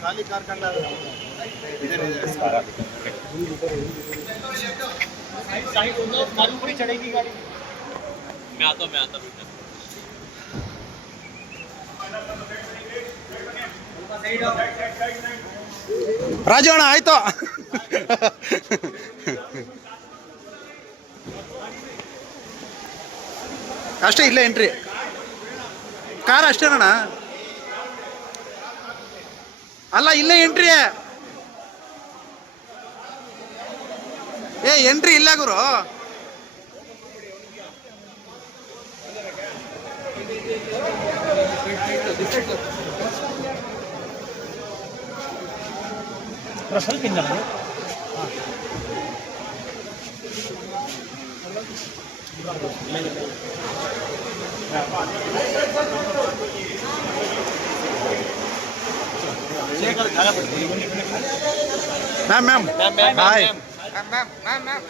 ಖಾಲಿ ಕಾರ್ಖಂಡ मैं आता हूँ मैं आता हूँ बेटा ರಾಜು ಅಣ್ಣ ಆಯ್ತು ಅಷ್ಟೇ ಇಲ್ಲ ಎಂಟ್ರಿ ಕಾರ್ ಅಷ್ಟೇನಣ್ಣ ಅಲ್ಲ ಇಲ್ಲೇ ಎಂಟ್ರಿ ಏ ಎಂಟ್ರಿ ಇಲ್ಲ ಗುರು. ಸ್ವಲ್ಪ ma'am ma'am ma'am ma'am ma'am ma'am ma'am